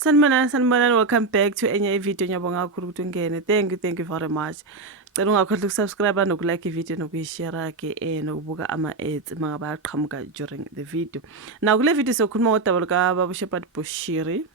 Sanibonani, welcome back to enye video. Ngiyabonga kakhulu ukuthi ungene. Thank you very much. Cela ungakhohlwa ukusubscribe nokulike ivideo nokuyishare ke nokubuka ama-ads mangabe aqhamuka during the video. Now kule video sokhuluma ngodaba lukaBaba Shepherd Bushiri.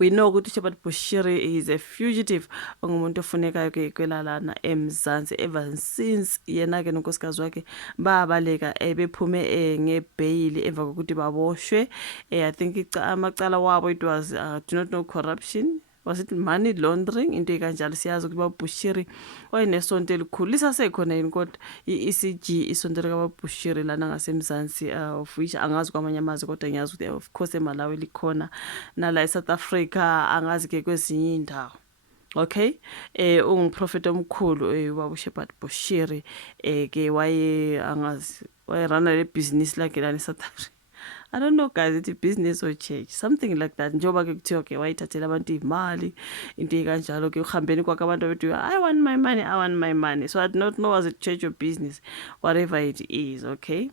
We know ukuthi uShepherd Bushiri is a fugitive, ongumuntu ofunekayo ke kwelalana eMzansi ever since yena ke nonkosikazi wakhe babaleka bephume ngebail emva kokuthi baboshwe. I think amacala wabo it was do not know corruption. Was it money laundering into ekanjalo? Siyazi ukuthi baBushiri oyinesonto elikhulu lisasekhona yini kodwa i-ECG isonto likaBushiri lana ngasemzansi of which angazi kwamanye amazwe kodwa ngiyazi ukuthi of course eMalawi likhona nala eSouth Africa angazi ke kwezinye indawo. Okay, unguprofit omkhulu ubaba uShepherd Bushiri ke waye angazi wayerana le business lakhe lana eSouth Africa. I don't know guys, it's a business or church, something like that. Njoba ke kuthiwa ke wayithathela abantu imali into ekanjalo ke uhambeni kwakhe abantu bethi I want my money. So I do not know was it church or business, whatever it is. Okay,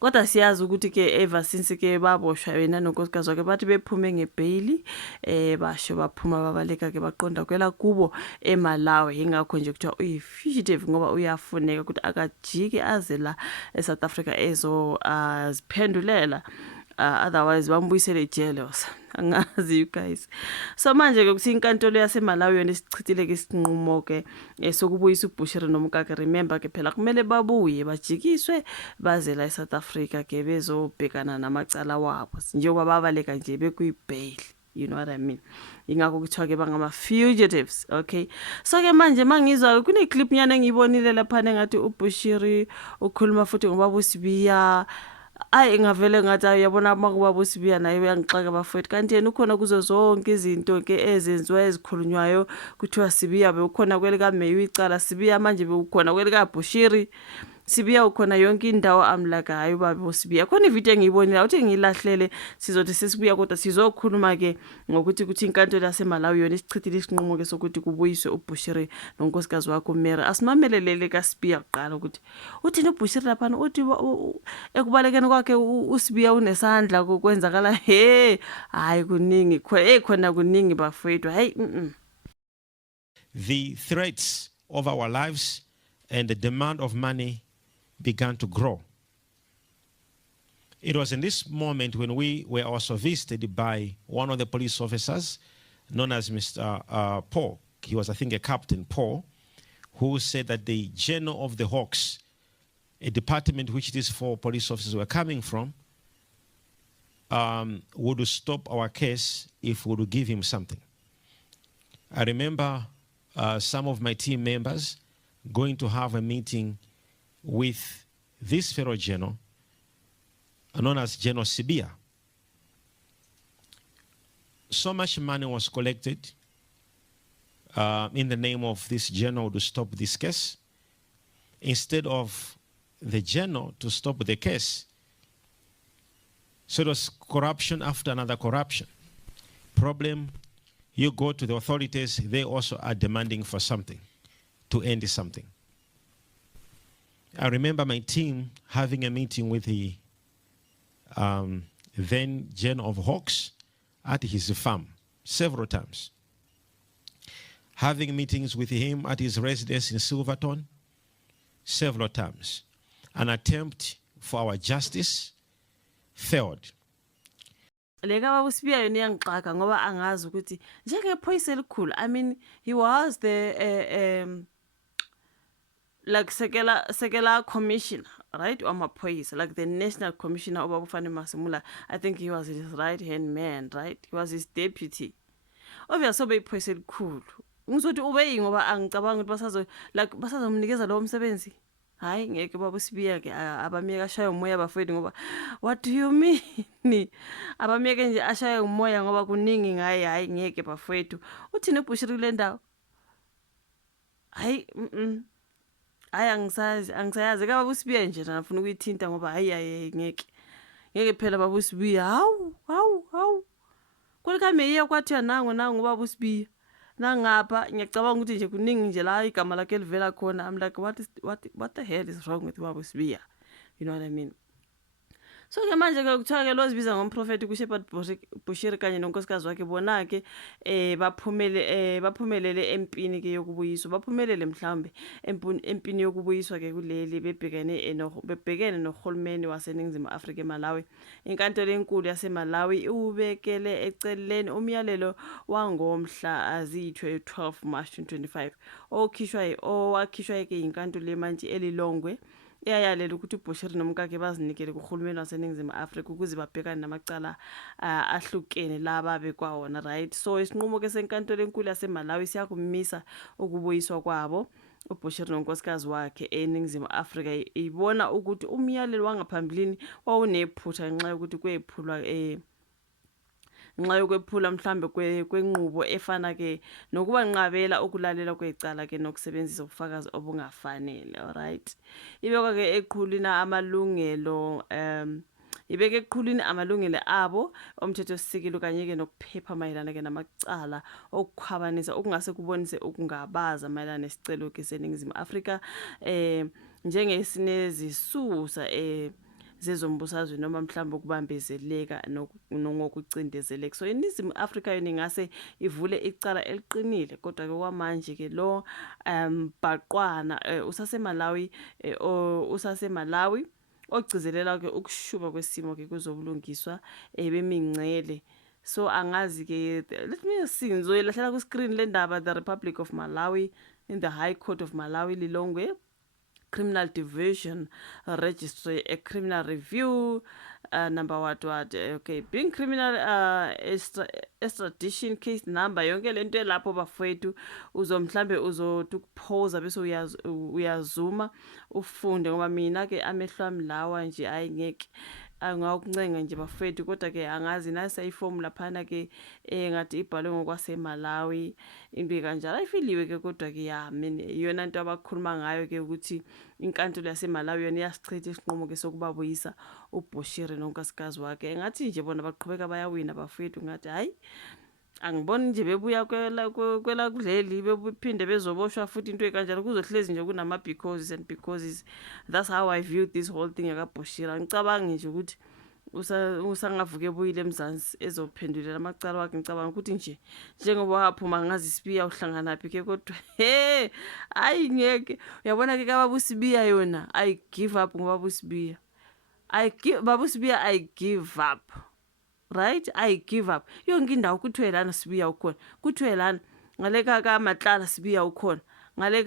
kodwa siyazi ukuthi ke ever since ke baboshwa yena nonkosikazi wakhe bathi bephume ngebail basho baphuma babaleka ke baqonda kwela kubo eMalawi. Ingakho nje kuthiwa uyi-fugitive ngoba uyafuneka ukuthi akajike aze la eSouth Africa ziphendulela otherwise bambuyisele ejele angazi you guys. So manje ke kuthi inkantolo yaseMalawi yona isichithile ke isinqumo ke sokubuyisa uBushiri nomkakhe. Remember ke phela kumele babuye bajikiswe baze la eSouth Africa ke bezobhekana namacala wabo njengoba babaleka nje bekuyibail. You know what I mean? Ingakho kuthiwa ke bangama fugitives. Okay, so ke manje mangizwa kune clip nyana engiyibonile lapha ngathi uBushiri ukhuluma futhi ngobaba uSibiya. Ngavele ngathi uyabona makubaba uSibiya naye uyangixaka bafowethu, kanti yena ukhona kuzo zonke izinto ke ezenziwa ezikhulunywayo kuthiwa Sibiya bekukhona kwelika Meyu icala, Sibiya manje bekukhona kwelika Bushiri, Sibiya ukhona yonke indawo. Amlaka hayi baba uSibiya. Khona ivideo engiyibonile uthi ngilahlele sizothi sesibuya kodwa sizokhuluma ke ngokuthi kuthi inkantolo yaseMalawi yona isichithile isinqumo ke sokuthi kubuyiswe uBushiri nonkosikazi wakhe uMary. Asimamelelele kaSibiya kuqala ukuthi uthini uBushiri lapha, uthi ekubalekeni kwakhe uSibiya unesandla kokwenzakala. Hayi kuningi khona kuningi bafowethu. Hayi The threats of our lives and the demand of money began to grow. It was in this moment when we were also visited by one of the police officers known as Mr. Paul. He was, I think, a Captain Paul, who said that the General of the Hawks, a department which these 4 police officers were coming from, would stop our case if we would give him something. I remember some of my team members going to have a meeting with this fellow general, known as General Sibiya. So much money was collected in the name of this general to stop this case. Instead of the general to stop the case, so it was corruption after another corruption. Problem, you go to the authorities, they also are demanding for something, to end something. I remember my team having a meeting with the then General of Hawks at his farm several times. Having meetings with him at his residence in Silverton several times. An attempt for our justice failed. Leka baba uSibiya yona iyangixaka ngoba angazi ukuthi njengephoyisa elikhulu, I mean he was the like sekela commissioner, right, wamaphoyisa, like the national commissioner ubaba uFani Masimula. I think he was his right hand man, right, he was his deputy. Obviously sobe iphoyisa elikhulu ngizothi ube ngoba angicabanga ukuthi basazomnikeza lo msebenzi. Hayi ngeke baba uSibiya ke abamiyeka ashaya umoya bafowethu ngoba what do you mean? Abamiyeke nje ashaya umoya ngoba kuningi ngaye. Hayi ngeke bafowethu. Uthini uBushiri kule ndawo? Hayi hayi angisayazi ka baba uSibiya nje nafuna ukuyithinta ngoba hayi ngeke phela baba uSibiya. Hawu kwelika Meya kwathiwa nangu baba uSibiya nangapha. Ngiyacabanga ukuthi nje kuningi nje la igama lakhe livela khona. I'm like what the hell is wrong with baba uSibiya? You know what I mean? So-ke manje-ke kuthiwa-ke lozibiza ngomprofethi kuShepherd Bushiri kanye nonkosikazi wakhe bona-ke baphumelele empini-ke yokubuyiswa, baphumelele mhlawumbe empini yokubuyiswa-ke kuleli bebhekene nohulumeni waseNingizimu Afrika eMalawi. Inkantolo enkulu yaseMalawi iwubekele eceleni umyalelo wangomhla ziyi-12 March 2025 owakhishwa-ke yinkantolo yemantshi eLilongwe eyayalela ukuthi uBushiri nomkakhe bazinikele kuhulumeni waseNingizimu Afrika ukuze babhekane namacala ahlukene laba bekwawona, right? So isinqumo-ke senkantolo enkulu yaseMalawi siyakumisa ukubuyiswa kwabo uBushiri nonkosikazi wakhe eNingizimu Afrika ibona ukuthi umyalelo wangaphambilini wawunephutha ngenxa yokuthi kwephulwa ngenxa yokwephula mhlambe kwenqubo efana-ke nokubanqabela ukulalela kwecala-ke nokusebenzisa ubufakazi obungafanele, alright? Ibekwa-ke eqhulwini amalungelo ibeke eqhulwini amalungelo abo omthethosisekelo kanye-ke nokuphepha mayelana-ke namacala okukhwabanisa okungase kubonise ukungabaza mayelana nesicelo-ke seNingizimu Afrika njengesinezisusa zezombusazwe noma mhlawumbe ukubambezeleka ngokucindezeleka. So iNingizimu Afrika yona ingase ivule icala eliqinile, kodwa-ke kwamanje-ke lo bhaqwana usasemalawi ogcizelela-ke ukushuba kwesimo-ke kwezobulungiswa bemingcele. So angazi-ke, let me see, ngizoyilahlela ku-screen le ndaba, the Republic of Malawi in the High Court of Malawi Lilongwe Criminal Division Registry, a criminal review number what okay, being criminal extradition case number yonke lento elapho bafowethu mhlambe uzothi ukuphosa bese uyazuma ufunde, ngoba mina-ke amehlo ami lawa nje ayingeke angawukuncenga nje bafowethu, kodwa-ke angazi nasa ifomu laphana-ke ngathi ibhalwe ngokwaseMalawi into kanjalo ayifiliwe-ke, kodwa-ke ya mina iyona nto abakhuluma ngayo-ke ukuthi inkantolo yaseMalawi yona iyasichitha isinqumo-ke sokubabuyisa uBushiri nonkosikazi wakhe. Ngathi nje bona baqhubeka bayawina bafowethu, ngathi hayi angiboni nje bebuya kwela kuleli bephinde bezoboshwa futhi into ekanjalo, kuzohlezi nje kunama-becauses and becauses. That's how I viewed this whole thing yakaBushiri. Angicabangi nje ukuthi usangavuke ebuyile eMzansi ezophendulela amacala wakhe. Ngicabanga ukuthi nje njengoba waphuma ngazi Sibiya uhlanganaphi-ke, kodwa hayi ngeke. Uyabona-ke kaBaba uSibiya yona I give up ngoBaba uSibiya. Baba uSibiya I give up, right? I give up. Yonke indawo kuthiwe lana Sibiya ukhona, kuthiwe lana ngale kaMatlala Sibiya ukhona, ngale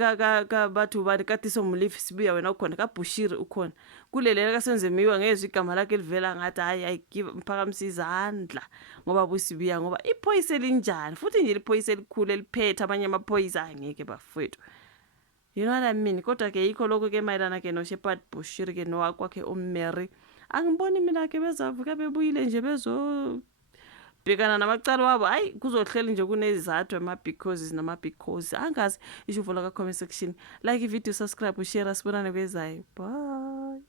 bathu bani kaTiso Molefe Sibiya wena ukhona, kaBushiri ukhona, kulelela kaSenzemiwa ngezwe igama lakhe livela ngathi hayi I give mphakamisa izandla ngoba uSibiya, ngoba iphoyisa elinjani futhi nje liphoyisa elikhulu eliphethe amanye amaphoyisa angeke bafowethu. You know what I mean? Kodwa-ke yikho lokho-ke mayelana-ke noShepherd Bushiri-ke nowakwakhe uMary, angiboni mina-ke bezavuka bebuyile nje bezobhekana namacala wabo. Hayi kuzohleli nje kunezizathu ama-becauses nama-because. Angazi, isho uvula ka-comment section, like ivideo, subscribe, ushare, sibonane kwezayo. Bye.